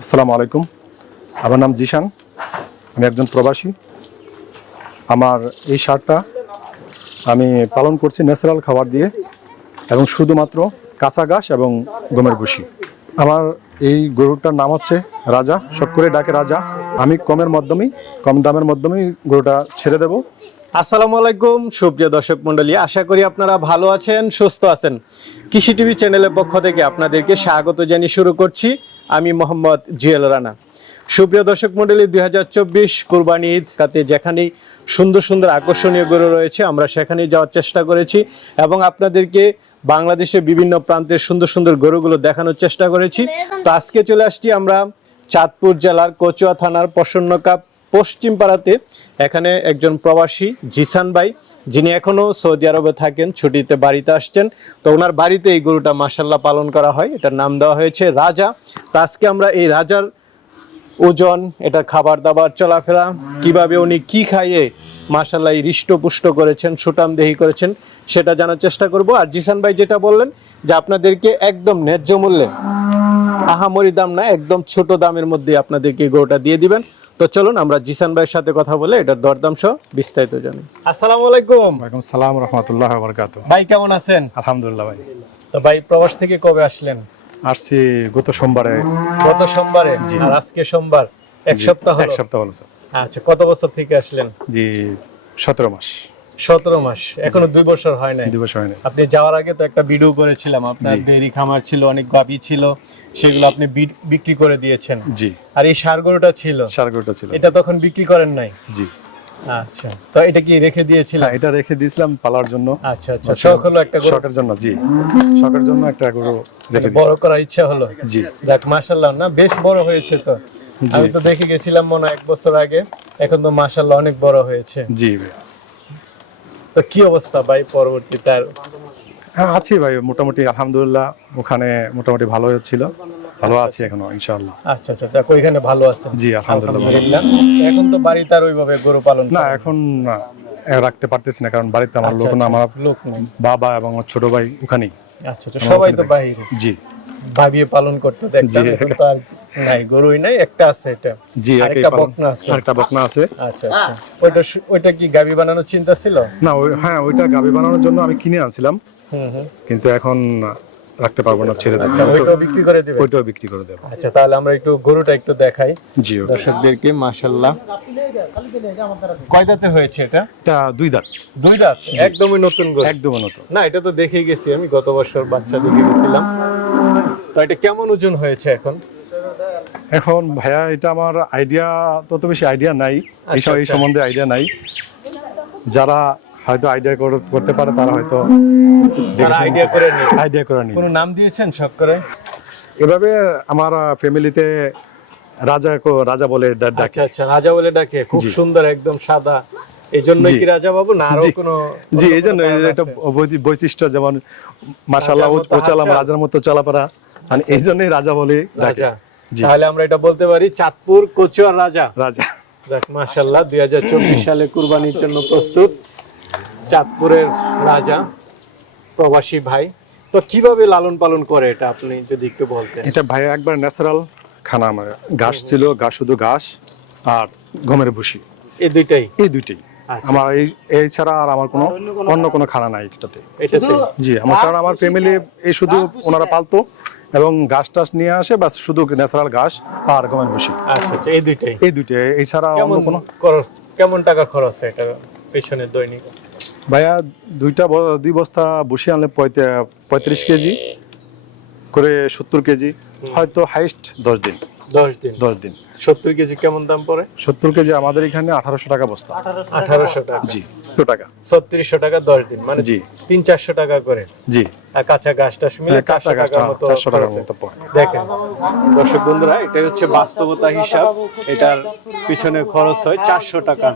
আসসালামু আলাইকুম। আমার নাম জিশান। আমি একজন প্রবাসী। আমার এই সারটা আমি পালন করছি ন্যাচারাল খাবার দিয়ে এবং শুধুমাত্র কাঁচা ঘাস এবং গমের ভুসি। আমার এই গরুটার নাম হচ্ছে রাজা। শখ করে ডাকে রাজা। আমি কমের মাধ্যমেই, কম দামের মাধ্যমেই গরুটা ছেড়ে দেব। আসসালামু আলাইকুম, সুপ্রিয় দর্শক মণ্ডলী। আশা করি আপনারা ভালো আছেন, সুস্থ আছেন। কৃষি টিভি চ্যানেলের পক্ষ থেকে আপনাদেরকে স্বাগত জানিয়ে শুরু করছি। আমি মোহাম্মদ জিয়াল রানা। সুপ্রিয় দর্শক মণ্ডলী, দুই হাজার চব্বিশ কোরবানি ঈদ তাতে যেখানেই সুন্দর সুন্দর আকর্ষণীয় গরু রয়েছে, আমরা সেখানেই যাওয়ার চেষ্টা করেছি এবং আপনাদেরকে বাংলাদেশের বিভিন্ন প্রান্তের সুন্দর সুন্দর গরুগুলো দেখানোর চেষ্টা করেছি। তো আজকে চলে আসছি আমরা চাঁদপুর জেলার কচুয়া থানার প্রসন্নকাপ পশ্চিম পাড়াতে এখানে একজন প্রবাসী জিসান ভাই, যিনি এখনও সৌদি আরবে থাকেন, ছুটিতে বাড়িতে আসছেন। তো ওনার বাড়িতে এই গরুটা মাসাল্লাহ পালন করা হয়। এটার নাম দেওয়া হয়েছে রাজা। তো আজকে আমরা এই রাজার ওজন এটা খাবার দাবার চলাফেরা, কীভাবে উনি কি খাইয়ে মাসাল্লাহ হৃষ্টপুষ্ট করেছেন সুটাম দেহি করেছেন, সেটা জানার চেষ্টা করব। আর জিসান ভাই যেটা বললেন যে আপনাদেরকে একদম ন্যায্য মূল্যে, আহামরি দাম না, একদম ছোট দামের মধ্যে আপনাদেরকে গরুটা দিয়ে দিবেন। তো চলুন আমরা জিসান ভাইয়ের সাথে কথা বলে এটার দরদাম সহ বিস্তারিত জানি। আসসালামু আলাইকুম। ওয়ালাইকুম সালাম রহমতুল্লাহ বরকাত। ভাই কেমন আছেন? আলহামদুলিল্লাহ ভাই। তো ভাই প্রবাস থেকে কবে আসলেন? আসছি গত সোমবারে। গত সোমবারে? আর আজকে সোমবার। এক সপ্তাহ এক সপ্তাহ হলো স্যার। আচ্ছা কত বছর থেকে আসলেন? জি সতেরো মাস। সতেরো মাস। এখনও দুই বছর হয় নাই। দিবস হয়নি আপনি যাওয়ার আগে তো একটা ভিডিও করেছিলাম। আপনার জি। ডেইরি খামার ছিল অনেক গাভী ছিল সেগুলো আপনি বিক্রি করে দিয়েছেন। জি। আর এই সার গরুটা ছিল। সার গরুটা ছিল। এটা তখন বিক্রি করেন নাই? জি। আচ্ছা। তো এটা কি রেখে দিয়েছিলাম হ্যাঁ, এটা রেখে দিয়েছিলাম পালার জন্য। আচ্ছা আচ্ছা। শখ হলো একটা গরু। শখের জন্য জি। শখের জন্য একটা গরু রেখে বড় করার ইচ্ছা হলো? জি। যাক মাশাল্লাহ না বেশ বড় হয়েছে তো। আমি তো দেখে গেছিলাম মনে হয় এক বছর আগে। এখন তো মাশাল্লাহ অনেক বড় হয়েছে। জি তো কি অবস্থা ভাই পরবর্তীতে আর হ্যাঁ আছি ভাই মোটামুটি আলহামদুলিল্লাহ ওখানে মোটামুটি ভালো হচ্ছিল ভালো আছি এখনও ইনশাআল্লাহ। আচ্ছা আচ্ছা দেখো এখানে ভালো আছেন জি আলহামদুলিল্লাহ এখন তো বাড়িতে আর ওইভাবে গরু পালন না এখন না, রাখতে পারতেছি না কারণ বাড়িতে আমার আচ্ছা, লোক না আচ্ছা, আমার লোক বাবা এবং আমার ছোট ভাই ওখানেই। আচ্ছা আচ্ছা সবাই তো বাইরে জি। ভাবিয়ে পালন করতে দেখতাম তো আর নাই গরুই নাই একটা আছে এটা। জি আরেকটা বকনা আছে। আরেকটা বকনা আছে। আচ্ছা আচ্ছা। ওইটা ওইটা কি গাবি বানানোর চিন্তা ছিল? না ওই হ্যাঁ ওইটা গাবি বানানোর জন্য আমি কিনে আনছিলাম। হুম হুম। কিন্তু এখন রাখতে পারব না ছেড়ে দেবো আচ্ছা ওইটাও বিক্রি করে দিবে? ওইটাও বিক্রি করে দেবো। আচ্ছা তাহলে আমরা একটু গরুটা একটু দেখাই। জি। দর্শকদেরকে মাশাল্লাহ কয় দাঁতে হয়েছে এটা? এটা দুই দাঁত। দুই দাঁত? একদমই নতুন গরু। একদম নতুন। না এটা তো দেখে গেছি আমি গত বছর বাচ্চা দেখে গেছিলাম তো এটা কেমন ওজন হয়েছে এখন? এখন ভাইয়া এটা আমার আইডিয়া তত বেশি আইডিয়া নাই। এইসব এই আচ্ছা। সম্বন্ধে আইডিয়া নাই। যারা হয়তো আইডিয়া করতে পারে তারা হয়তো আইডিয়া করে নিয়ে আইডিয়া করে নিন কোনো নাম দিয়েছেন শখ করে এভাবে আমার ফ্যামিলিতে রাজা কো- রাজা বলে ডাকে আচ্ছা আচ্ছা রাজা বলে ডাকে। খুব সুন্দর একদম সাদা। এই জন্যই কি রাজা বাবু না আরও। কোনো জি এই জন্য একটা বৈশিষ্ট্য যেমন মতো ওচালাম হালচাল। রাজার মতো চলাফেরা। মানে এই জন্যই রাজা বলে ডাকে। রাজা। তাহলে আমরা এটা বলতে পারি চাঁদপুর কচুয়ার রাজা। রাজা। দেখ মাশাল্লাহ দুই হাজার চব্বিশ সালে কুরবানির জন্য প্রস্তুত চাঁদপুরের রাজা প্রবাসী ভাই। তো কীভাবে লালন পালন করে এটা আপনি যদি একটু বলতেন? এটা ভাই একবার ন্যাচারাল খানা আমার। ঘাস ছিল ঘাস শুধু ঘাস আর গমের ভুসি। এই দুইটাই? এই দুইটাই। আচ্ছা। আমার এই এই ছাড়া আর আমার কোনো অন্য কোনো খানা? নাই এটাতে। এটাতে? জি আমার কারণ আমার ফ্যামিলি এই শুধু ওনারা পালতো। এবং ঘাস টাস নিয়ে আসে বাস শুধু ন্যাচারাল ঘাস আর গমের ভুসি। আচ্ছা আচ্ছা এই দুইটাই? এই দুইটাই। এছাড়া ছাড়া অন্য কোনো? খরচ কেমন টাকা খরচ হয় এটা পেছনের দৈনিক? ভাইয়া দুইটা দুই বস্তা বসে আনলে পঁয়ত্রিশ কেজি করে সত্তর কেজি হয়তো হাইস্ট দশ দিন। দশ দিন। দশ দিন। সত্তর কেজি কেমন দাম পড়ে? সত্তর কেজি আমাদের এখানে আঠারোশো টাকা বস্তা। আঠারোশো টাকা জি দুশো টাকা। ছত্রিশশো টাকা দশ দিন মানে জি। তিন চারশো টাকা করে। জি। আর কাঁচা গাছ টাছ মিলে হ্যাঁ, কাঁচা গাছ চারশো টাকার মতো দেখেন। দর্শক বন্ধুরা এটাই হচ্ছে বাস্তবতা হিসাব। এটার পিছনে খরচ হয় চারশো টাকা।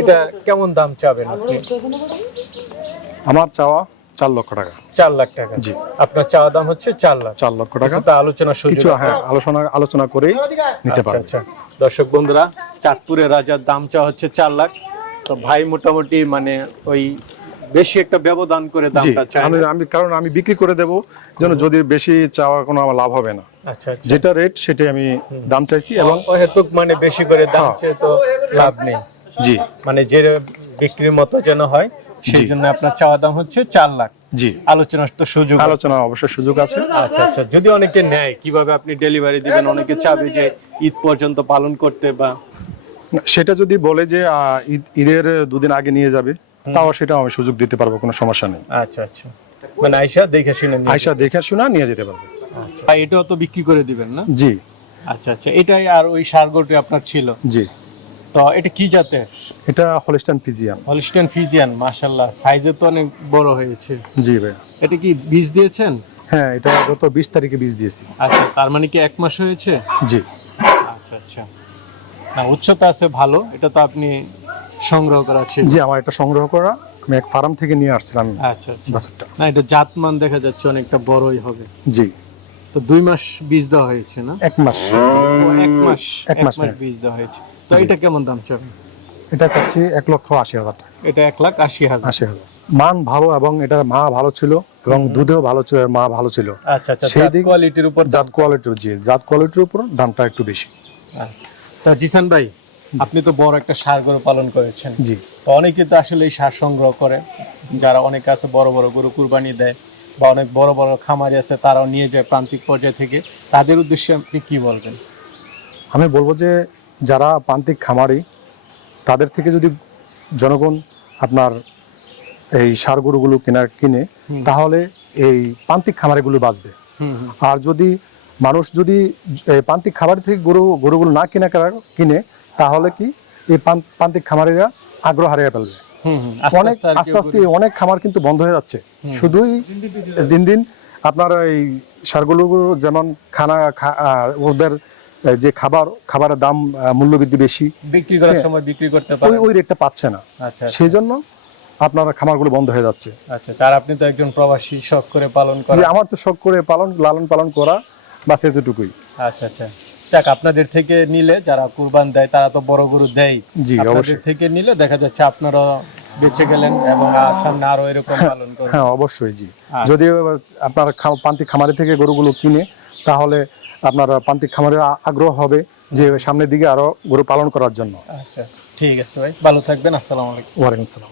এটা কেমন দাম চাবেন আপনি? আমার চাওয়া চার লক্ষ টাকা। চার লাখ টাকা। জি। আপনার চাওয়া দাম হচ্ছে চার লাখ। চার লক্ষ টাকা। কিছুটা আলোচনা কিছু হ্যাঁ আলোচনা আলোচনা করেই নিতে আচ্ছা, পারবে। আচ্ছা। দর্শক বন্ধুরা চাঁদপুরের রাজার দাম চা হচ্ছে চার লাখ। তো ভাই মোটামুটি মানে ওই বেশি একটা ব্যবধান করে দামটা চাই আমি আমি কারণ আমি বিক্রি করে দেবো যেন যদি বেশি চাওয়া কোনো আমার লাভ হবে না। আচ্ছা আচ্ছা। যেটা রেট সেটাই আমি দাম চাইছি এবং এবং হেতুক মানে বেশি করে দাম হ্যাঁ। চেয়ে তো লাভ নেই। জি। মানে যে বিক্রির মতো যেন হয় সেই জন্য আপনার চাওয়া দাম হচ্ছে চার লাখ। জি। আলোচনার তো সুযোগ আলোচনা অবশ্যই সুযোগ আছে। আচ্ছা আচ্ছা। যদি অনেকে নেয় কীভাবে আপনি ডেলিভারি দিবেন? অনেকে চাবে যে ঈদ পর্যন্ত পালন করতে বা সেটা যদি বলে যে ঈদ- ঈদের দুদিন আগে নিয়ে যাবে তাও সেটা আমি সুযোগ দিতে পারব কোনো সমস্যা নেই। আচ্ছা আচ্ছা। মানে আয়সা দেখে শুনে নিয়ে আয়সা দেখে শুনে নিয়ে যেতে পারবে। যাবেন। আর এটাও তো বিক্রি করে দিবেন না? জি। আচ্ছা আচ্ছা। এটাই আর ওই সারগোটি আপনার ছিল? জি। তো এটা কি জাতের? এটা হলিস্টান ফিজিয়ান। হলিস্টেন ফিজিয়ান মাশাল্লাহ সাইজে তো অনেক বড় হয়েছে। জি ভাই এটা কি বীজ দিয়েছেন? হ্যাঁ এটা গত বিশ তারিখে বীজ দিয়েছি। আচ্ছা তার মানে কি এক মাস হয়েছে? জি। আচ্ছা আচ্ছা। না উচ্চতা আছে ভালো এটা তো আপনি সংগ্রহ করা ছিল জি আমার এটা সংগ্রহ করা। আমি এক ফার্ম থেকে নিয়ে আসছিলাম আচ্ছা আচ্ছা। বাছুরটা। না এটা জাতমান দেখা যাচ্ছে অনেকটা বড়ই হবে। জি। তো দুই মাস বীজ দেওয়া হয়েছে না? এক মাস। এক মাস এক মাস হ্যাঁ। বীজ দেওয়া হয়েছে। তো এটা কেমন দাম চাবে এটা চাচ্ছি এক লক্ষ আশি হাজার টাকা। এটা এক লাখ আশি হাজার। আশি হাজার। মান ভালো এবং এটার মা ভালো ছিল এবং দুধেও ভালো ছিল মা ভালো ছিল। আচ্ছা আচ্ছা সেই দিক- কোয়ালিটির উপর জাত কোয়ালিটির জি জাত কোয়ালিটির উপর দামটা একটু বেশি। আচ্ছা। তা জিসান ভাই আপনি তো বড় একটা সার গরু পালন করেছেন। জি। তো অনেকে তো আসলে এই সার সংগ্রহ করে। যারা অনেকে আছে বড় বড় গরু কুরবানি দেয় বা অনেক বড় বড় খামারি আছে তারাও নিয়ে যায় প্রান্তিক পর্যায় থেকে। তাদের উদ্দেশ্যে আপনি কি বলবেন? আমি বলব যে যারা প্রান্তিক খামারি তাদের থেকে যদি জনগণ আপনার এই সার গরুগুলো কেনা কিনে তাহলে এই প্রান্তিক খামারিগুলো বাঁচবে। আর যদি মানুষ যদি প্রান্তিক খাবার থেকে গরু গরুগুলো না কিনে কিনে তাহলে কি এই প্রান্তিক খামারিরা আগ্রহ হারিয়ে ফেলবে। অনেক আস্তে আস্তে অনেক খামার কিন্তু বন্ধ হয়ে যাচ্ছে। শুধুই দিন দিন আপনার এই সারগুলো যেমন খানা ওদের যে খাবার খাবারের দাম আহ, মূল্য বৃদ্ধি বেশি বিক্রি করার হ্যাঁ। সময় বিক্রি করতে ওই পারেন ওই রেটটা পাচ্ছে না। আচ্ছা সেই জন্য আপনার খামারগুলো বন্ধ হয়ে যাচ্ছে। আচ্ছা আচ্ছা। আর আপনি তো একজন প্রবাসী শখ করে পালন যে করেন আমার তো শখ করে পালন লালন পালন করা বাস এতটুকুই আচ্ছা আচ্ছা। যাক আপনাদের থেকে নিলে যারা কুরবান দেয় তারা তো বড় গরু দেয় জি আপনাদের অবশ্যই। থেকে নিলে দেখা যাচ্ছে আপনারা বেঁচে গেলেন এবং আর সামনে আরও এরকম পালন করবেন। হ্যাঁ অবশ্যই জি। আচ্ছা। যদি আপনার প্রান্তিক খামারি থেকে গরুগুলো কিনে তাহলে আপনার প্রান্তিক খামারের আগ্রহ হবে যে সামনের দিকে আরও গরু পালন করার জন্য আচ্ছা। ঠিক আছে ভাই ভালো থাকবেন আসসালামু আলাইকুম ওয়ালাইকুম আসসালাম